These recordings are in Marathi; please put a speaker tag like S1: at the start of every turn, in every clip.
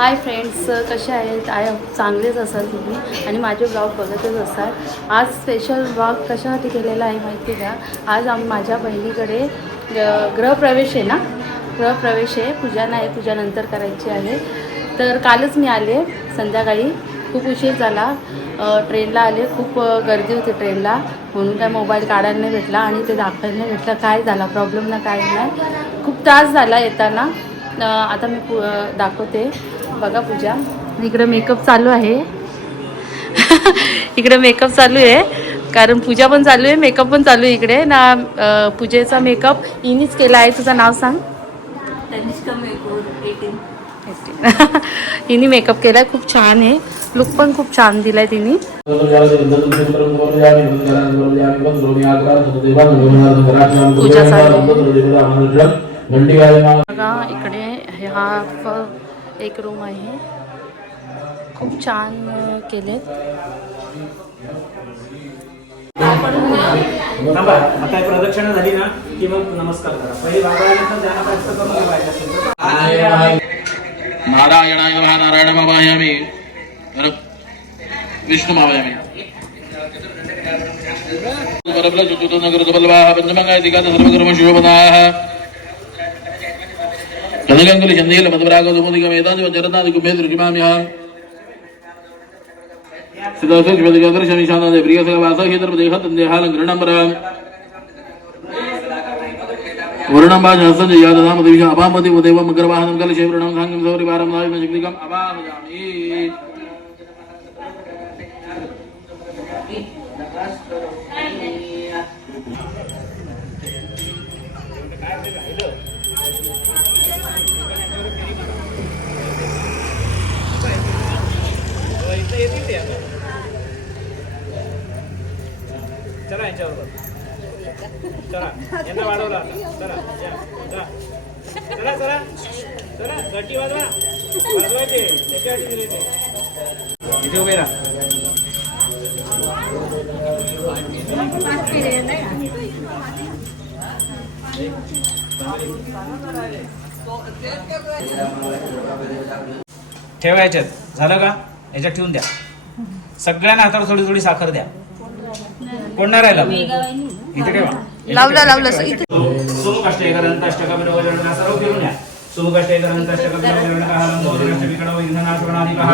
S1: हाय फ्रेंड्स कसे आहेत? आय चांगलेच असाल तुम्ही. आणि माझे ब्लॉग बघतच असाल. आज स्पेशल ब्लॉग कशासाठी केलेला आहे माहिती का? आज आम माझ्या बहिणीकडे गृहप्रवेश आहे ना? गृहप्रवेश आहे. पूजा नाही पूजा नंतर करायची आहे. तर कालच मी आले संध्याकाळी. खूप उशीर झाला. ट्रेनला आले. खूप गर्दी होती ट्रेनला म्हणून काय मोबाईल काढायला नाही भेटला आणि ते दाखवायला नाही भेटलं. काय झाला? प्रॉब्लेम ना काय नाही. खूप त्रास झाला येताना. आता मी पु दाखवते. बघा पूजा. इकडं मेकअप चालू आहे. इकडे मेकअप चालू आहे. कारण पूजा पण चालू आहे मेकअप पण चालू आहे इकडे. ना पूजेचा मेकअप इनीच केला आहे. तुझं नाव सांग. हिने मेकअप केलाय. खूप छान आहे. लुक पण खूप छान दिलाय तिने. बघा इकडे हा एक रूम आहे खूप छान अ, केलेत
S2: थांबा आता ही प्रदक्षिणा झाली ना की मग नमस्कार करा. पहिले बाबानंतर ध्यान प्राप्त करून ठेवायचं असेल तर.
S3: नारायणाय नमः नारायणमावाहयामि विष्णुमावयामि परबल चतुर्थ नगर सुबलवाः पञ्चमङ्गाय दिगात सर्वकर्म शिवपदाः कनकङ्कुल चन्देल मधुराग सुमुदिक मेधादि वज्रनादि कुम्भे दृजिमाम्यः सिद्धार्थ शिवदिगादर्श निशानादे प्रियसग वासः हेतर्पदेह तन्देहालङ्करणम्बरम् वर्णंबा सहसंज यादनाम देवी अपामति उदेव मकरवाहनं कलशेवरणं सांगं सौरिवारं नाविन शक्तिकम् अपाहयामि
S2: इथं येतील ते आता चला यांच्याबरोबर चला. यांना वाढवला. आता चला. या, जा. चला चला. चला. घंटी वाजवा. वाजवायचे. त्याच्यावर इथे उभे राहा. ठेवा याच्यात. झालं का? याच्यात ठेवून द्या. सगळ्यांना हातावर थोडी थोडी साखर द्या. कोण नाही राहिला? इथे ठेवा.
S1: लावलं लावलं इथे.
S2: सोमकाष्ट एकदंत अष्टकमिन वजन सर्व फिरून द्या सोमकाष्ट एकदंत अष्टकमिन वजन काहलं दोरष्टमिकडो इंधनाश्रवणाधिकः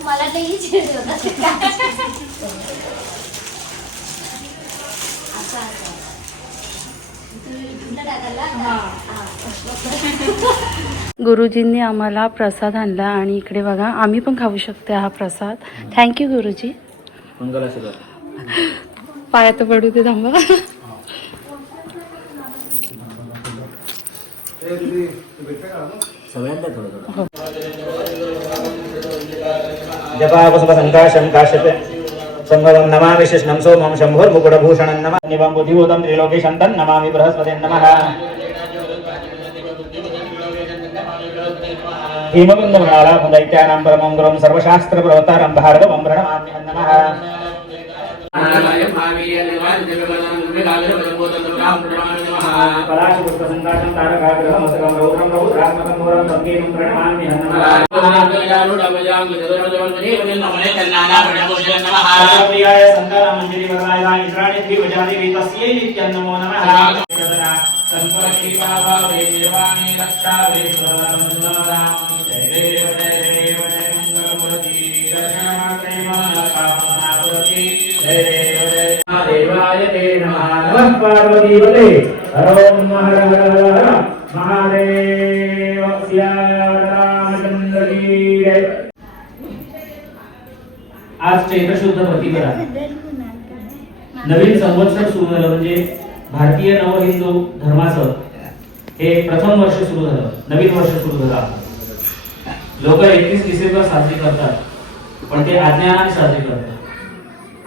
S4: मला इच्छित होतं असं असं तुम्ही कुठं टाकायला हा
S1: गुरुजींनी आम्हाला प्रसाद आणला आणि इकडे बघा आम्ही पण खाऊ शकतो हा प्रसाद. थँक्यू गुरुजी. पायात पडू दे थांबा.
S2: जपावसुभ సంభవం నమామి శిష్ణం సోమం శంభుర్ముకుటభూషణం నమ నివంబుధిభూతం త్రిలోకేశంతం నమామి బృహస్పతి నమ. హేమబృందమనాలాభ దైత్యానాం పరమం గురం సర్వశాస్త్ర సర్వశాస్త్రప్రవతారం భార్గవం ప్రణమామి నమ. भार्गवं प्रणमाम्यहं नमः पलाशपुष्पसङ्काशं तारकाग्रहमस्तकं रौद्रं रौद्रात्मकं घोरं सङ्गीतं प्रणमाम्यहं नमः प्रियाय सन्तानमञ्जरी वरदाय इन्द्राणि द्विवजादेवी तस्यै नित्यं नमो नमः संपत्तिभावे निर्वाणे रक्षावे पुरति ते नमः. नमः पार्वतीपते. हर हर हर हर महादेव आज चैत्र शुद्ध प्रतिपदा. नवीन संवत्सर सुरू झालं म्हणजे भारतीय नव हिंदू धर्माचं हे प्रथम वर्ष सुरू झालं. नवीन वर्ष सुरू झालं. लोक एकतीस डिसेंबर साजरी करतात पण ते अज्ञानाने साजरी करतात.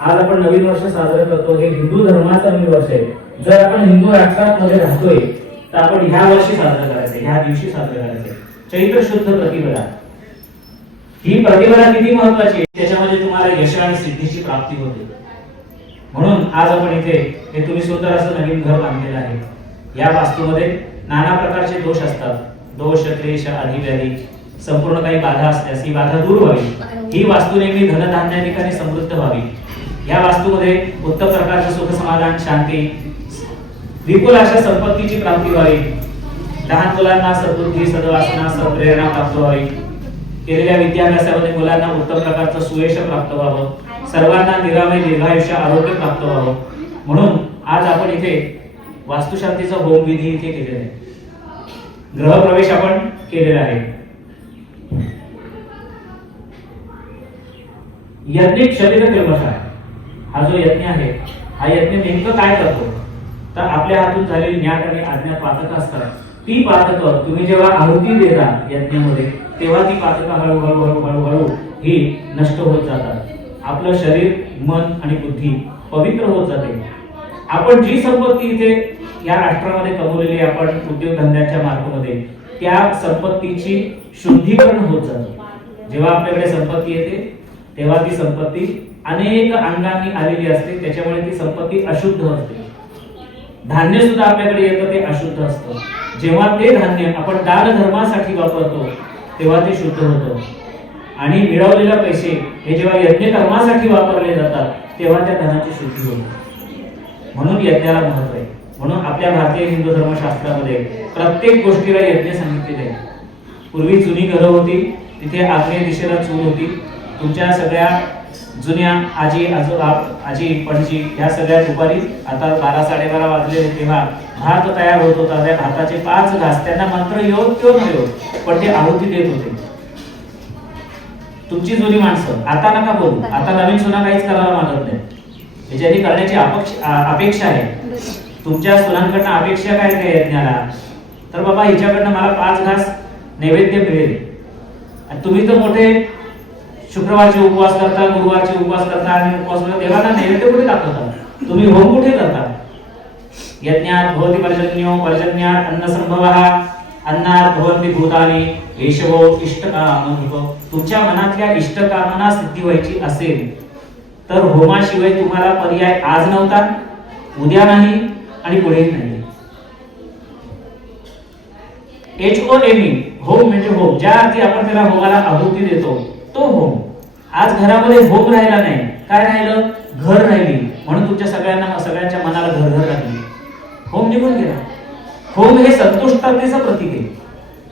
S2: आज आपण नवीन वर्ष साजरं करतो. हे हिंदू धर्माचं नवीन वर्ष आहे. जर आपण हिंदू राष्ट्रांमध्ये राहतोय तर आपण ह्या वर्षी साजरं करायचं ह्या दिवशी साजरं करायचं चैत्र शुद्ध प्रतिपदा ही प्रतिभा किती महत्वाची आहे? त्याच्यामध्ये तुम्हाला यश आणि सिद्धीची प्राप्ती होते. म्हणून आज आपण इथे हे तुम्ही सुंदर असं नवीन घर बांधलेलं आहे. या वास्तूमध्ये नाना प्रकारचे दोष असतात. दोष क्लेश अधिव्याधी संपूर्ण काही बाधा असल्यास ही बाधा दूर व्हावी. ही वास्तू नेहमी धनधान्या ठिकाणी समृद्ध व्हावी? या वास्तूमध्ये उत्तम प्रकारचे सुख समाधान शांती विपुल अशा संपत्तीची प्राप्ती व्हावी. लहान मुलांना सद्बुद्धी सदवासना सप्रेरणा प्राप्त व्हावी. केलेल्या विद्याभ्यासामध्ये मुलांना उत्तम प्रकारचं सुयश प्राप्त व्हावं. सर्वांना निरामय दीर्घायुष्य आरोग्य प्राप्त व्हावं. म्हणून आज आपण इथे वास्तुशांतीचा होम विधी इथे केलेला आहे. ग्रहप्रवेश आपण केलेला आहे. यज्ञिक शरीर निर्मश आहे हा जो यज्ञ आहे हा यज्ञ नेमकं काय करतो? तर आपल्या हातून झालेली ज्ञात आणि अज्ञात पाचक असतात. ती पाचकं तुम्ही जेव्हा आहुती देता यज्ञामध्ये तेव्हा ती पाचकं हळूहळू हळूहळू हळू ही नष्ट होत जातात. आपलं शरीर मन आणि बुद्धी पवित्र होत जाते. आपण जी संपत्ती इथे या राष्ट्रामध्ये कमवलेली आपण उद्योगधंद्याच्या मार्गामध्ये त्या संपत्तीची शुद्धीकरण होत जाते. जेव्हा आपल्याकडे संपत्ती येते तेव्हा ती संपत्ती अनेक अंगांनी आलेली असते त्याच्यामुळे ती संपत्ती अशुद्ध असते. धान्य सुद्धा आपल्याकडे येतं ते अशुद्ध असतं. जेव्हा ते धान्य आपण दान धर्मासाठी वापरतो तेव्हा ते शुद्ध होतं. आणि मिळवलेले पैसे हे जेव्हा यज्ञ कर्मासाठी वापरले जातात तेव्हा त्या धनाची शुद्धी होते. म्हणून यज्ञाला महत्त्व आहे. म्हणून आपल्या भारतीय हिंदू धर्मशास्त्रामध्ये प्रत्येक गोष्टीला यज्ञ सांगितलेले आहे. पूर्वी जुनी घरं होती तिथे आग्नेय दिशेला चूल होती. तुमच्या सगळ्या जुन्या आजी आजोबा आजी पणजी ह्या सगळ्या दुपारी आता बारा साडेबारा वाजले तेव्हा भात तयार होत होता. त्या भाताचे पाच घास त्यांना मंत्र येऊन किंवा न पण ते आहुती देत होते. तुमची जुनी माणसं आता नका बोलू. आता नवीन सुना काहीच करायला मागत नाही. याच्यानी करण्याची अपेक्ष- अपेक्षा आहे. तुमच्या सुनांकडनं अपेक्षा काय काय यज्ञाला तर बाबा हिच्याकडनं मला पाच घास नैवेद्य मिळेल. तुम्ही तर मोठे शुक्रवारचे उपवास करता गुरुवारचे उपवास करता आणि उपवास करता देवाला नैवेद्य कुठे दाखवता? तुम्ही होम कुठे करता? यज्ञात भवती पर्जन्यो पर्जन्यात अन्न संभव अन्नात भवन्ति भूतानी केशवो इष्ट तुमच्या मनातल्या इष्टकामना सिद्धी व्हायची असेल तर होमाशिवाय तुम्हाला पर्याय आज नव्हता उद्या नाही आणि पुढेही नाही. H O M E home म्हणजे होम. ज्या अर्थी आपण त्याला होमाला आहुती देतो तो होम. आज घरामध्ये होम राहिला नाही. काय राहिलं? घर राहिली. म्हणून तुमच्या सगळ्यांना सगळ्यांच्या मनाला घर घर राहिली होम निघून गेला. होम हे संतुष्टतेचं प्रतीक आहे.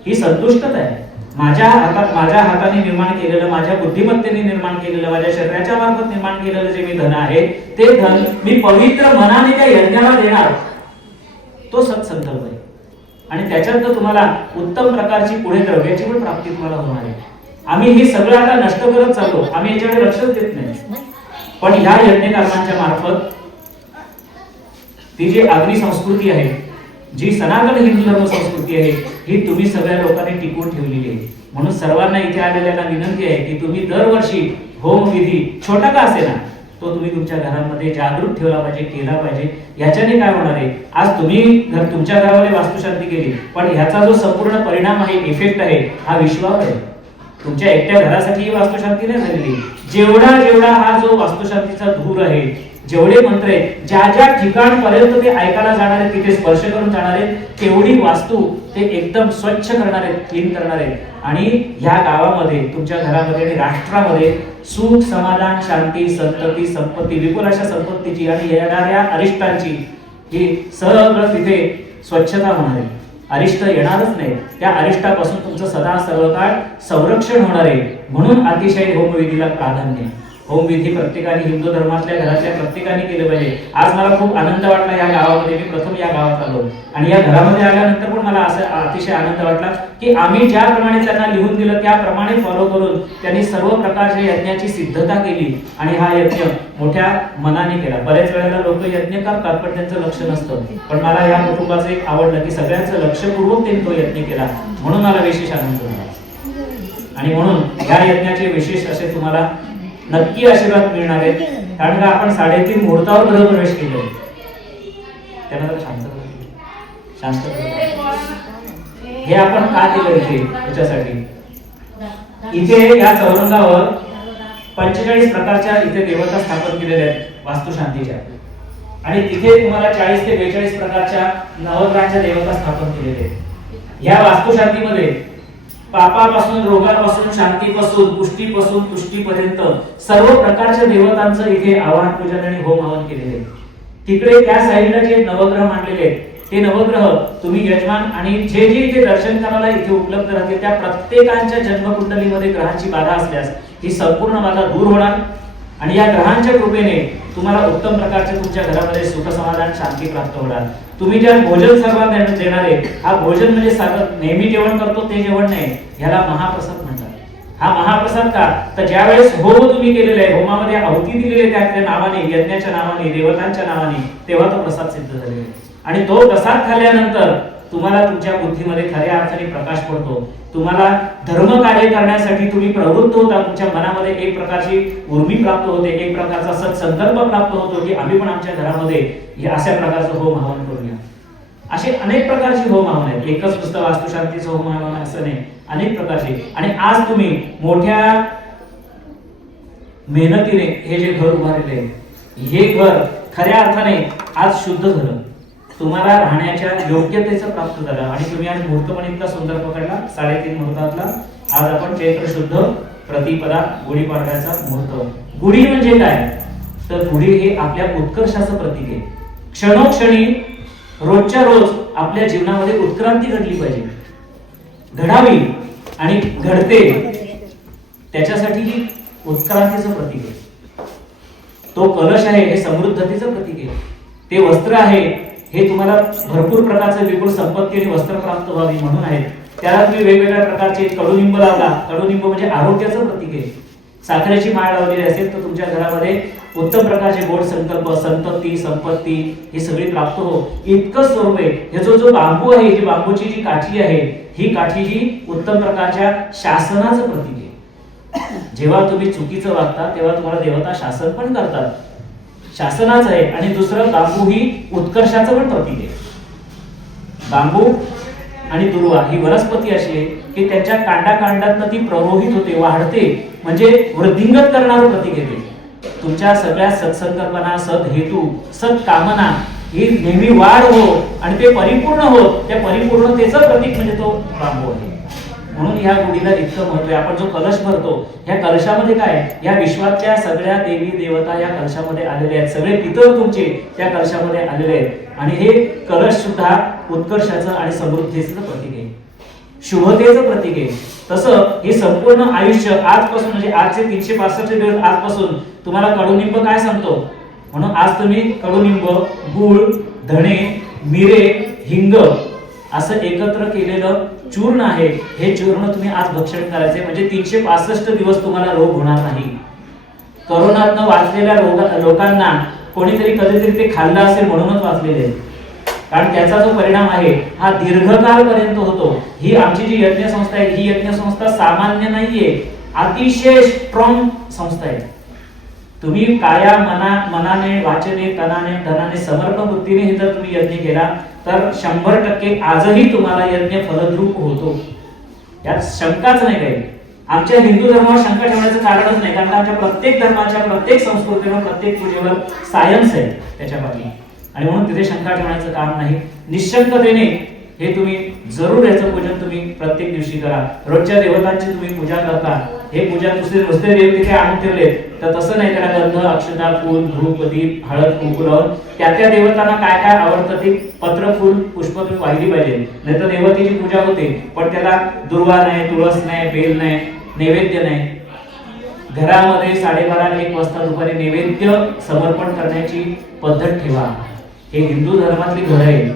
S2: ही संतुष्टता आहे. माझ्या हातात माझ्या हाताने निर्माण केलेलं माझ्या बुद्धिमत्तेने निर्माण केलेलं माझ्या शरीराच्या मार्फत निर्माण केलेलं जे मी धन आहे ते धन मी पवित्र मनाने त्या यज्ञाला देणार. तो सत्संकल्प आहे. आणि त्याच्यात तुम्हाला उत्तम प्रकारची पुढे द्रव्याची पण प्राप्ती तुम्हाला होणार आहे. आम्ही हे सगळं आता नष्ट करत चाललो. आम्ही याच्याकडे लक्षच देत नाही. पण ह्या यज्ञकर्मांच्या मार्फत ती जी अग्नी संस्कृती आहे जी सनातन हिंदू धर्म संस्कृती आहे ही तुम्ही सगळ्या लोकांनी टिकवून ठेवलेली आहे. म्हणून सर्वांना इथे आलेल्याला विनंती आहे की तुम्ही दरवर्षी होम विधी छोटा का असे ना तो तुम्ही तुमच्या घरांमध्ये जागृत ठेवला पाहिजे केला पाहिजे. याच्याने काय होणार आहे? आज तुम्ही घर तुमच्या घरामध्ये वास्तुशांती केली पण ह्याचा जो संपूर्ण परिणाम आहे इफेक्ट आहे हा विश्वावर आहे. तुमच्या एकट्या घरासाठी ही वास्तुशांती नाही झालेली. जेवढा जेवढा हा जो वास्तुशांतीचा धूर आहे जेवढे मंत्र आहेत ज्या ज्या ठिकाणपर्यंत ते ऐकायला जाणार आहेत तिथे स्पर्श करून जाणार आहेत तेवढी वास्तू ते एकदम स्वच्छ करणार आहेत क्लीन करणार. आहेत आणि ह्या गावामध्ये तुमच्या घरामध्ये आणि राष्ट्रामध्ये सुख समाधान शांती संतती संपत्ती विपुल अशा संपत्तीची आणि येणाऱ्या अरिष्टांची ही सगळं तिथे स्वच्छता होणार आहे. अरिष्ट येणारच नाही त्या अरिष्टापासून तुमचं सदा सर्व काळ संरक्षण होणार आहे म्हणून अतिशय होमविधीला प्राधान्य आहे. होमविधी प्रत्येकाने हिंदू धर्मातल्या घरातल्या प्रत्येकाने केलं पाहिजे. आज मला खूप आनंद वाटला या गावामध्ये मी प्रथम या गावात आलो. आणि या घरामध्ये आल्यानंतर पण मला असं अतिशय आनंद वाटला की आम्ही ज्याप्रमाणे त्यांना लिहून दिलं त्याप्रमाणे फॉलो करून त्यांनी सर्व प्रकारच्या यज्ञाची सिद्धता केली. आणि हा यज्ञ मोठ्या मनाने केला. बऱ्याच वेळेला लोक यज्ञ करतात पण त्यांचं लक्ष नसतं. पण मला या कुटुंबाचं एक आवडलं की सगळ्यांचं लक्षपूर्वक त्यांनी तो यज्ञ केला. म्हणून मला विशेष आनंद झाला. आणि म्हणून या यज्ञाचे विशेष असे तुम्हाला नक्की आशीर्वाद मिळणार आहेत कारण का आपण साडेतीन मुहूर्तावर गृहप्रवेश केले. त्यांना जरा शांत. शांत. हे आपण का केलं इथे? याच्यासाठी. इथे या चौरंगावर पंचेचाळीस प्रकारच्या इथे देवता स्थापन केलेल्या आहेत वास्तुशांतीच्या. आणि तिथे तुम्हाला चाळीस ते बेचाळीस प्रकारच्या नवग्रहांच्या देवता स्थापन केलेले आहेत. ह्या वास्तुशांतीमध्ये पापापासून रोगापासून शांतीपासून पुष्टीपासून तुष्टीपर्यंत सर्व प्रकारच्या देवतांचं इथे आवाहन पूजन आणि होम हवन केलेले तिकडे त्या साईडला जे नवग्रह मांडलेले आहेत ते नवग्रह तुम्ही यजमान आणि जे जे इथे दर्शन करायला इथे उपलब्ध राहतील त्या प्रत्येकांच्या जन्मकुंडलीमध्ये ग्रहांची बाधा असल्यास ही संपूर्ण बाधा दूर होणार. आणि या ग्रहांच्या कृपेने तुम्हाला उत्तम प्रकारचे तुमच्या घरामध्ये सुख समाधान शांती प्राप्त होणार. तुम्ही ज्या भोजन सर्वात देणार आहे हा भोजन म्हणजे साधं नेहमी जेवण करतो ते जेवण नाही. ह्याला महाप्रसाद म्हणतात. हा महाप्रसाद का? तर ज्या वेळेस होम तुम्ही केलेला आहे होमामध्ये आहुती दिलेली आहे त्या त्या नावाने यज्ञाच्या नावाने देवतांच्या नावाने तेव्हा तो प्रसाद सिद्ध झालेला आहे. आणि तो प्रसाद खाल्ल्यानंतर तुम्हाला तुमच्या बुद्धीमध्ये खऱ्या अर्थाने प्रकाश पडतो. तुम्हाला धर्म कार्य करण्यासाठी तुम्ही प्रवृत्त होता. तुमच्या मनामध्ये एक प्रकारची उर्मी प्राप्त होते एक प्रकारचा सत्संकल्प प्राप्त होतो की आम्ही पण आमच्या घरामध्ये हे अशा प्रकारचं होम हवन करूया असे अनेक प्रकारचे होम हवन आहेत. एकच पुस्तक वास्तुशांतीचं होम हवन असं नाही. अनेक प्रकारचे आणि आज तुम्ही मोठ्या मेहनतीने हे जे घर उभारलेले आहे हे घर खऱ्या अर्थाने आज शुद्ध झालं. तुम्हाला राहण्याच्या योग्यतेचं प्राप्त झालं. आणि तुम्ही आज मुहूर्त पण इतका सुंदर पकडला साडेतीन मुहूर्तातला आज आपण चैत्र शुद्ध प्रतिपदा गुढीपाडव्याचा मुहूर्त गुढी म्हणजे काय? तर गुढी हे आपल्या उत्कर्षाचं प्रतीक आहे. क्षणोक्षणी रोजच्या रोज आपल्या जीवनामध्ये उत्क्रांती घडली पाहिजे. घडावी आणि घडते त्याच्यासाठी ही उत्क्रांतीचं प्रतीक आहे. तो कलश आहे हे समृद्धतेचं प्रतीक आहे. ते वस्त्र आहे हे तुम्हाला भरपूर प्रकारचं विपुल संपत्ती आणि वस्त्र प्राप्त व्हावी म्हणून आहेत त्याला तुम्ही वेगवेगळ्या प्रकारचे कडुनिंब लावला. कडुनिंब म्हणजे आरोग्याचं प्रतीक आहे. साखरेची माळ लावलेली असेल तर तुमच्या घरामध्ये उत्तम प्रकारचे गोड संकल्प संतती संपत्ती हे सगळी प्राप्त हो. इतकं स्वरूप आहे. ह्याचा जो बांबू आहे जी बांबूची जी काठी आहे ही काठी ही उत्तम प्रकारच्या शासनाचं प्रतीक आहे. जेव्हा तुम्ही चुकीचं वागता तेव्हा तुम्हाला देवता शासन पण करतात. शासनाचं आहे. आणि दुसरं बांबू ही उत्कर्षाचं पण प्रतीक आहे. बांबू आणि दुर्वा ही वनस्पती अशी आहे की त्यांच्या कांडाकांडातनं ती प्ररोहित होते वाढते. म्हणजे वृद्धिंगत करणारं प्रतीक येते तुमच्या सगळ्या सत्संकल्पना सदहेतू सत्कामना ही नेहमी वाढ हो आणि ते परिपूर्ण हो. त्या परिपूर्णतेचं प्रतीक म्हणजे तो बांबू आहे. म्हणून ह्या गुढीला इतकं महत्त्व आहे. आपण जो कलश भरतो ह्या कलशामध्ये काय या विश्वातल्या सगळ्या देवी देवता या कलशामध्ये आलेले आहेत. सगळे पितर तुमचे त्या कलशामध्ये आलेले आहेत. आणि हे कलश सुद्धा उत्कर्षाचं आणि समृद्धीचं प्रतीक आहे. शुभतेचं प्रतीक आहे. तसं हे संपूर्ण आयुष्य आजपासून म्हणजे आजचे तीनशे पासष्ट दिवस आजपासून तुम्हाला कडुनिंब काय सांगतो? म्हणून आज तुम्ही कडुनिंब गुळ धणे मिरे हिंग असं एकत्र केलेलं चूर्ण आहे. हे चूर्ण तुम्ही आज भक्षण करायचे. म्हणजे तीनशे पासष्ट दिवस तुम्हाला रोग होणार नाही. करोनातनं वाचलेल्या रोग लोकांना कोणीतरी कधीतरी ते खाल्लं असेल म्हणूनच वाचलेले कारण त्याचा जो परिणाम आहे हा दीर्घकाळ पर्यंत होतो. ही आमची जी यज्ञ संस्था आहे ही यज्ञ संस्था सामान्य नाहीये अतिशय स्ट्रॉंग संस्था आहे. तुम्ही काया मना मनाने वाचने तनाने धनाने समर्पण बुद्धीने हे जर तुम्ही यज्ञ केला तर शंभर टक्के आजही तुम्हाला यज्ञ फलद्रूप होतो. यात शंकाच नाही काही. आमच्या हिंदू धर्मावर शंका ठेवण्याचं कारणच नाही कारण आमच्या प्रत्येक धर्माच्या प्रत्येक संस्कृतीवर प्रत्येक पूजेवर सायन्स आहे त्याच्या बाबतीत आणि म्हणून तिथे शंका ठेवण्याचं काम नाही. निशंकतेने हे तुम्ही जरूर याचं पूजन तुम्ही प्रत्येक दिवशी करा. रोजच्या देवतांची तुम्ही पूजा करता हे पूजा दुसरे नुसते देव तिथे आणून ठेवले. तर तसं नाही त्याला गंध अक्षता फूल धूप दीप हळद कुंकू लावून त्या त्या देवतांना काय काय आवडतं ते पत्र फुल पुष्प तुम्ही वाहिली पाहिजे. नाही तर देवतेची पूजा होते. पण त्याला दुर्वा नाही तुळस नाही बेल नाही नैवेद्य नाही. घरामध्ये साडेबारा एक वाजता दुपारी नैवेद्य समर्पण करण्याची पद्धत ठेवा. हे हिंदू धर्मातली घर आहे.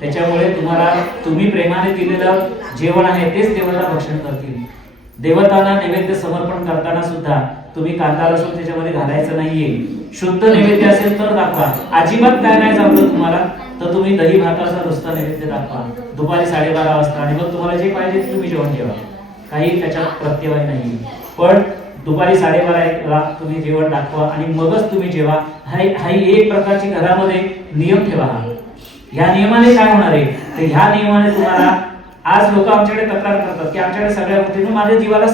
S2: त्याच्यामुळे तुम्हाला तुम्ही प्रेमाने दिलेलं जेवण आहे तेच देवाला भक्षण करतील. देवतांना नैवेद्य समर्पण करताना सुद्धा तुम्ही कांदा लसूण त्याच्यामध्ये घालायचं नाहीये. शुद्ध नैवेद्य असेल तर दाखवा. अजिबात काय नाही जमलं तुम्हाला तर तुम्ही दही भाताचा नुसता नैवेद्य दाखवा. दुपारी साडेबारा वाजता. आणि मग तुम्हाला जे पाहिजे ते तुम्ही जेवण जेवा काही त्याच्यात प्रत्यवाय नाही. पण दुपारी साडेबारा एक ला तुम्ही जेवण दाखवा आणि मगच तुम्ही जेवा. हा एक प्रकारची घरामध्ये नियम ठेवा हा. नियमाने काय होणार आहे? तर ह्या नियमाने तुम्हाला आज लोक आमच्याकडे तक्रार करतात की आमच्याकडे सगळ्या गोष्टी माझ्या जीवाला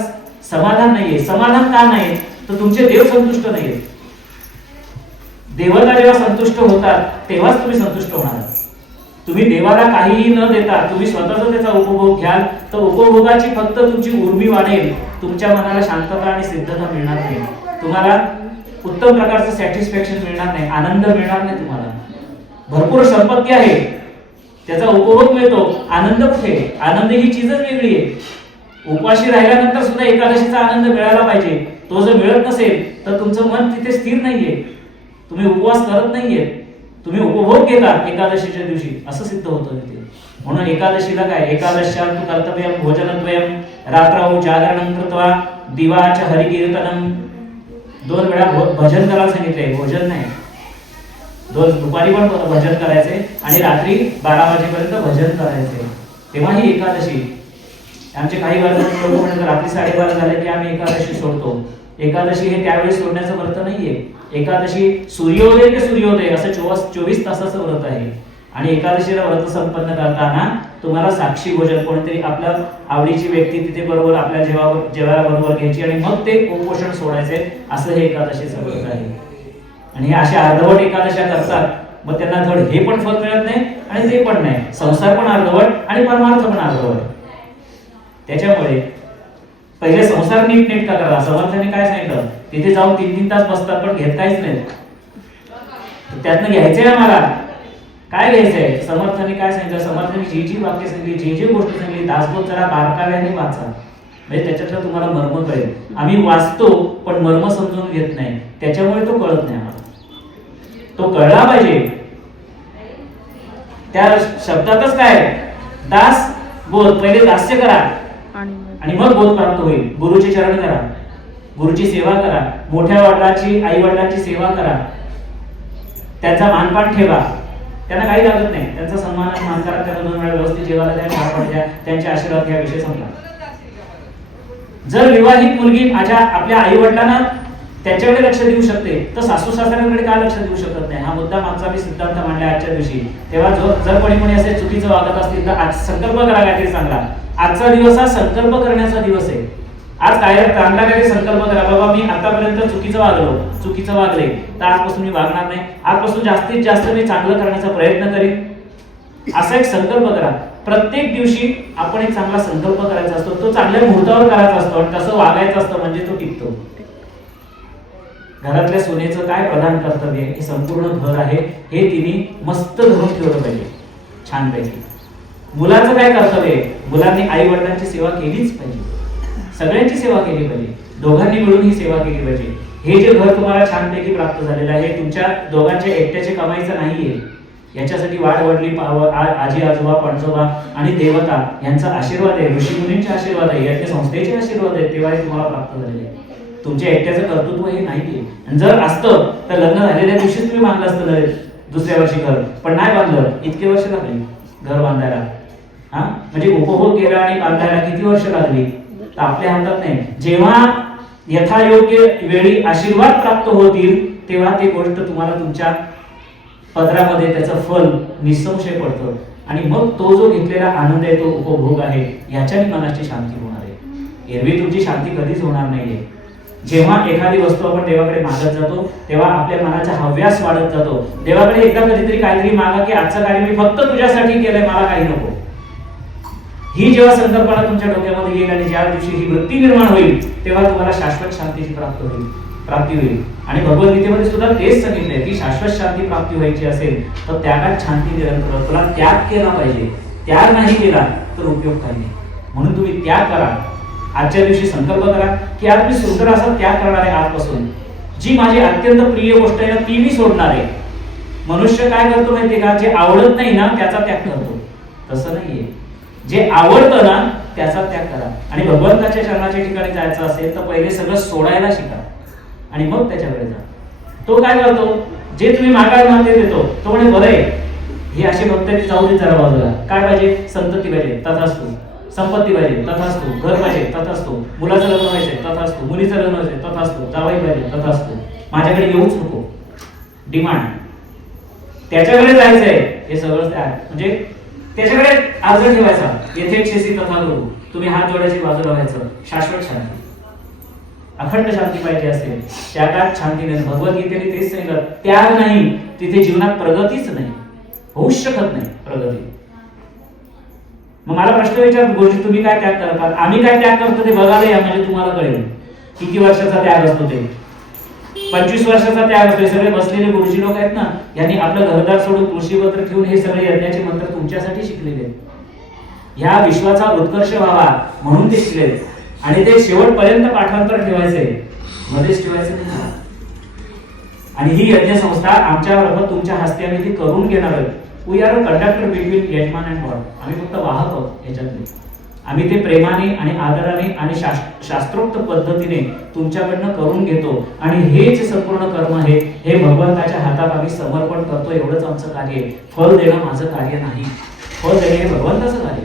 S2: समाधान नाहीये. समाधान का नाही तर तुमचे देव संतुष्ट नाहीये देवता जेव्हा संतुष्ट होतात तेव्हाच तुम्ही संतुष्ट होणार. तुम्ही देवाला काहीही न देता तुम्ही स्वतःचा त्याचा उपभोग घ्याल तर उपभोगाची फक्त तुमची उर्मी वाढेल. तुमच्या मनाला शांतता आणि सिद्धता मिळणार नाही. तुम्हाला उत्तम प्रकारचं सॅटिस्फॅक्शन मिळणार नाही आनंद मिळणार नाही तुम्हाला. भरपूर संपत्ती आहे. त्याचा उपभोग मिळतो. आनंद कुठे? आनंद ही चीजच वेगळी आहे. उपाशी राहिल्यानंतर सुद्धा एकादशीचा आनंद मिळाला पाहिजे. तो जर मिळत नसेल तर तुमचं मन तिथे स्थिर नाहीये. तुम्ही उपवास करत नाहीये. तुम्ही उपभोग केला एकादशीच्या दिवशी असं सिद्ध होतं तिथे. म्हणून एकादशीला काय? एकादशा तू कर्तव्यम भोजनद्वयम रात्र जागरण कृत्वा दिवाच हरिकीर्तनम दोन वेळा भो- भजन करायला सांगितले भोजन नाही. दोन दुपारी पण भजन करायचे आणि रात्री बारा वाजेपर्यंत भजन करायचे. तेव्हा ही एकादशी. आमचे काही वर्ग लोक म्हणजे रात्री साडेबारा झाले की आम्ही एकादशी सोडतो. एकादशी हे त्यावेळी सोडण्याचं व्रत नाहीये. एकादशी सूर्योदय ते सूर्योदय असं चोवीस चोवीस तासाचं व्रत आहे. आणि एकादशीला व्रत संपन्न करताना तुम्हाला साक्षी भोजन कोणतरी आपल्या आवडीची व्यक्ती तिथे बरोबर आपल्या जेवा जेवायला बरोबर घ्यायची आणि मग ते कुपोषण सोडायचे असं हे एकादशीचं व्रत आहे. आणि हे अशा अर्धवट एकादशा करतात मग त्यांना धड हे पण फल मिळत नाही आणि ते पण नाही. संसार पण अर्धवट आणि परमार्थ पण अर्धवट. त्याच्यामुळे पहिले संसार नीट नीट का करा? समर्थाने काय सांगितलं? तिथे जाऊन तीन तीन तास बसतात पण घेत काहीच नाही. त्यातनं घ्यायचंय आम्हाला. काय घ्यायचंय? समर्थाने काय सांगितलं? समर्थाने जी जी वाक्य सांगली जी जी गोष्ट सांगली दासबोध जरा बारकाव्याने वाचा. म्हणजे त्याच्यातलं तुम्हाला मर्म कळेल. आम्ही वाचतो पण मर्म समजून घेत नाही. त्याच्यामुळे तो कळत नाही आम्हाला. तो कळला पाहिजे. त्या शब्दातच काय? दास बोध पहिले दास्य करा.
S1: आणि
S2: मग बोध प्राप्त होईल. गुरुचे चरण करा. गुरुची सेवा करा. मोठ्या वडिलांची आई वडिलांची सेवा करा. त्यांचा मानपान ठेवा. त्यांना काही लागत नाही. त्यांचा सन्मान मान करा. त्यांना दोन वेळा व्यवस्थित जेवायला द्या चहा द्या. त्यांचे आशीर्वाद घ्या विषय संपला. जर विवाहित मुलगी माझ्या आपल्या आई वडिलांना त्यांच्याकडे लक्ष देऊ शकते. तर सासू सासऱ्यांकडे काय लक्ष देऊ शकत नाही? हा मुद्दा मागचा मी सिद्धांत मांडला आजच्या दिवशी. तेव्हा जो जर कोणी कोणी असे चुकीचं वागत असतील तर आज संकल्प करा काहीतरी चांगला. आजचा दिवस हा संकल्प करण्याचा दिवस आहे. आज काय चांगला काहीतरी संकल्प करा. बाबा मी आतापर्यंत चुकीचं वागलो. चुकीचं वागले. तर आजपासून मी वागणार नाही. आजपासून जास्तीत जास्त मी चांगलं करण्याचा प्रयत्न करेन. असा एक संकल्प करा. प्रत्येक दिवशी आपण एक चांगला संकल्प करायचा असतो. तो चांगल्या मुहूर्तावर करायचा असतो. आणि तसं वागायचं असतं म्हणजे तो टिकतो. घरातल्या सोन्याचं काय प्रधान कर्तव्य हे संपूर्ण घर आहे. हे तिने मस्त धरून ठेवलं पाहिजे. छानपैकी. मुलाचं काय कर्तव्य मुलांनी आई वडिलांची सेवा केलीच पाहिजे. सगळ्यांची सेवा केली पाहिजे. दोघांनी मिळून ही सेवा केली पाहिजे. हे जे घर तुम्हाला छानपैकी प्राप्त झालेलं आहे तुमच्या दोघांच्या एकट्याचे कमाईचं नाहीये. याच्यासाठी वाढ वडली आजी आजोबा पणजोबा आणि देवता यांचा आशीर्वाद आहे. ऋषी मुनींचे आशीर्वाद आहे. याचे संस्थेचे आशीर्वाद आहेत. तेव्हा हे तुम्हाला प्राप्त झालेले आहे. तुमच्या एकट्याचं कर्तृत्व हे नाहीये. आणि जर असतं तर लग्न झालेल्या दिवशीच तुम्ही बांधलं असतं दुसऱ्या वर्षी घर. पण नाही बांधलं इतके वर्ष लागले घर बांधायला. हा? म्हणजे उपभोग केला आणि बांधायला किती वर्ष लागली? तर आपल्या हातात नाही. जेव्हा यथायोग्य वेळी आशीर्वाद प्राप्त होतील तेव्हा ती गोष्ट तुम्हाला तुमच्या पदरामध्ये त्याचं फल निसंशय पडतं. आणि मग तो जो घेतलेला आनंद आहे तो उपभोग आहे याच्याने मनाची शांती होणार आहे. एरवी तुमची शांती कधीच होणार नाहीये. जेव्हा एखादी वस्तू आपण देवाकडे मागत जातो तेव्हा आपल्या मनाचा हव्यास वाढत जातो. देवाकडे एकदा कधीतरी काहीतरी मागा की आजचं कार्य मी फक्त तुझ्यासाठी केलंय मला काही नको. ही जेव्हा संकल्पना तुमच्या डोक्यामध्ये येईल आणि ज्या दिवशी ही वृत्ती निर्माण होईल तेव्हा तुम्हाला शाश्वत शांतीची प्राप्त होईल प्राप्ती होईल. आणि भगवद्गीतेमध्ये सुद्धा तेच सांगितलंय की शाश्वत शांती प्राप्ती व्हायची असेल तर त्यागात शांती निरंतर. तुला त्याग केला पाहिजे. त्याग नाही केला तर उपयोग काही नाही. म्हणून तुम्ही त्याग करा. आजच्या दिवशी संकल्प करा की आज मी सुंदर असा त्याग करणार आहे आजपासून. जी माझी अत्यंत प्रिय गोष्ट आहे ना ती मी सोडणार आहे. मनुष्य काय करतो माहितीये का? जे आवडत नाही ना त्याचा त्याग करतो. तसं नाहीये. जे आवडतं ना त्याचा त्याग करा. आणि भगवंताच्या चरणाच्या ठिकाणी जायचं असेल तर पहिले सगळं सोडायला शिका. आणि मग त्याच्याकडे जा. तो काय करतो? जे तुम्ही मागायला मागते देतो. तो म्हणे बरं आहे. हे असे भक्त जाऊ दे जरा बाजूला. काय पाहिजे? संतती पाहिजे. तथास्तु. संपत्ती पाहिजे असतो घर पाहिजे असतो मुलाचं लग्न व्हायचंय असतो मुलीचं लग्न व्हायचंय असतो दावाई पाहिजे असतो माझ्याकडे येऊच नको. डिमांड त्याच्याकडे जायचंय हे सगळं त्या म्हणजे त्याच्याकडे अर्ज ठेवायचा. येथे तथा करू. तुम्ही हात जोडायची बाजूला व्हायचं शाश्वत शांती. अखंड शांती पाहिजे असेल. त्यागात शांती नाही. भगवद्गीतेने तेच सांगितलं त्याग नाही. तिथे जीवनात प्रगतीच नाही. होऊ शकत नाही प्रगती. मग मला प्रश्न विचार गोष्टी तुम्ही काय त्याग करतात आम्ही काय त्याग करतो ते बघायला या म्हणजे तुम्हाला कळेल. किती वर्षाचा त्याग असतो ते? पंचवीस वर्षाचा त्याग असतो. सगळे बसलेले गुरुजी लोक आहेत ना यांनी आपलं घरदार सोडून कृषीपत्र ठेवून हे सगळे यज्ञाचे मंत्र तुमच्यासाठी शिकलेले आहेत. ह्या विश्वाचा उत्कर्ष व्हावा म्हणून ते शिकले आणि ते शेवटपर्यंत पाठांतर ठेवायचे मध्येच ठेवायचं नाही आणि ही यज्ञ संस्था आमच्या बरोबर तुमच्या हस्ते आम्ही ती करून घेणार आहोत. वी आर कंडक्टर बिटवीन यजमान अँड गॉड आम्ही फक्त वाहक आहोत याच्यातले आम्ही ते प्रेमाने आणि आदराने आणि शास्त्रोक्त पद्धतीने तुमच्याकडनं करून घेतो आणि हेच संपूर्ण कर्म आहे. हे भगवंताच्या हातात आम्ही समर्पण करतो. एवढंच आमचं कार्य आहे. फल देणं माझं कार्य नाही. फल देणे हे भगवंताचं कार्य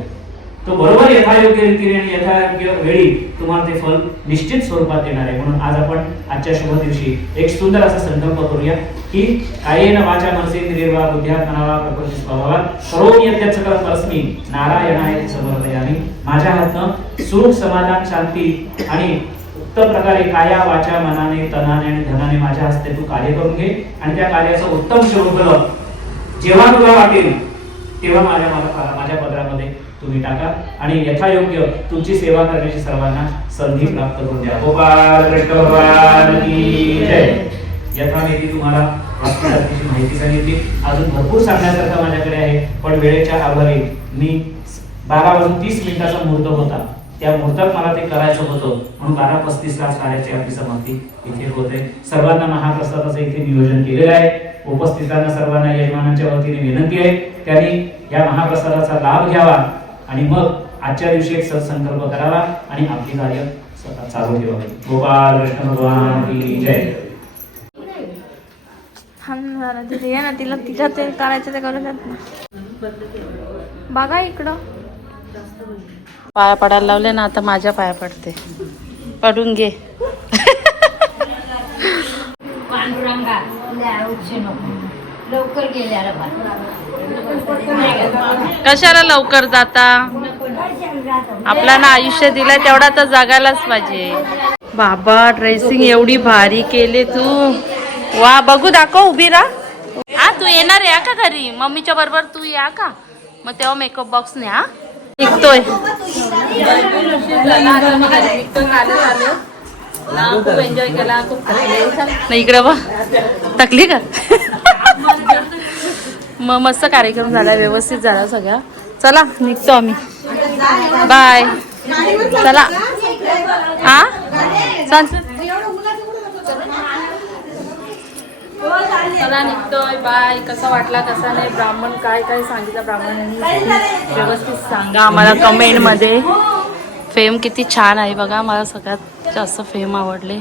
S2: तो बरोबर यथायोग्य रीतीने आणि यथायोग्य वेळी तुम्हाला ते फल निश्चित स्वरूपात देणार आहे. म्हणून आज आपण आजच्या शुभ दिवशी एक सुंदर असा संकल्प करूया की कायेन वाचा मनसेंद्रियर्वा बुद्ध्यात्मनावा प्रकृती स्वभावा करोमी यज्ञ सकल तस्मी नारायणाय समर्पयामी. माझ्या हातनं सुख समाधान शांती आणि उत्तम प्रकारे काया वाचा मनाने तनाने आणि धनाने माझ्या हस्ते तू कार्य करून घे आणि त्या कार्याचं उत्तम स्वरूप जेव्हा तुला वाटेल तेव्हा माझ्या माझ्या माझ्या पदरामध्ये तुम्ही टाका. आणि यथायोग्य तुमची सेवा करण्याची सर्वांना संधी प्राप्त करून द्या. गोपाल कृष्ण भगवान की जय. यथामेधी तुम्हाला वास्तुशास्त्राची माहिती सांगितली. अजून भरपूर सांगण्यासारखं माझ्याकडे आहे पण वेळेच्या आधारे मी बारा वाजून तीस मिनिटाचा मुहूर्त होता. त्या मुहूर्तात मला ते करायचं होतं. म्हणून बारा पस्तीस तास कार्याची आपली समाप्ती इथे होते. सर्वांना महाप्रसादाचं इथे नियोजन केलेलं आहे. उपस्थितांना सर्वांना यजमानांच्या वतीने विनंती आहे. त्यांनी या महाप्रसादाचा लाभ घ्यावा. आणि मग आजच्या दिवशी एक सत्संकल्प करावा आणि आपली कार्य स्वतः चालू ठेवावी. गोपाल कृष्ण भगवान की जय.
S1: ये ना तिला तिच्या ते करायचं ते करू देत ना बघा इकडं. पाया पडायला लावले ना आता माझ्या पाया पडते. पडून घे.
S4: लवकर गेल्याला
S1: कशाला लवकर जाता? आपल्याला आयुष्य दिलं तेवढा तर जगायलाच पाहिजे. बाबा ड्रेसिंग एवढी भारी केले तू. वा बघू दाखव उभी राहा. हा तू येणार या का घरी? मम्मीच्या बरोबर तू या का? मग तेव्हा मेकअप बॉक्स ने हा? निघतोय. खूप एन्जॉय केला खूप नाही इकडे बघ. तकली का? मग मस्त कार्यक्रम झाला व्यवस्थित झाला सगळा. चला निघतो आम्ही. बाय चला. हा चल चला निघतोय बाय कसा वाटला कसा नाही ब्राह्मण काय काय सांगितलं ब्राह्मणांनी? व्यवस्थित सांगा आम्हाला कमेंटमध्ये फेम किती छान आहे बघा मला सगळ्यात जास्त फेम आवडले.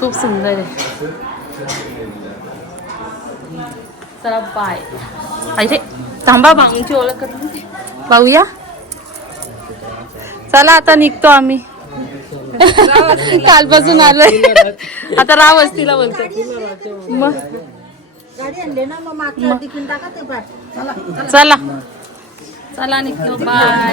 S1: खूप सुंदर आहे. चला बाय अरे थांबा भाऊंची ओळख करून दे. भाऊया चला आता निघतो आम्ही. कालपासून आलोय. आता राव वस्तीला बोलतो मग मग. चला. चला. निघतो. बाय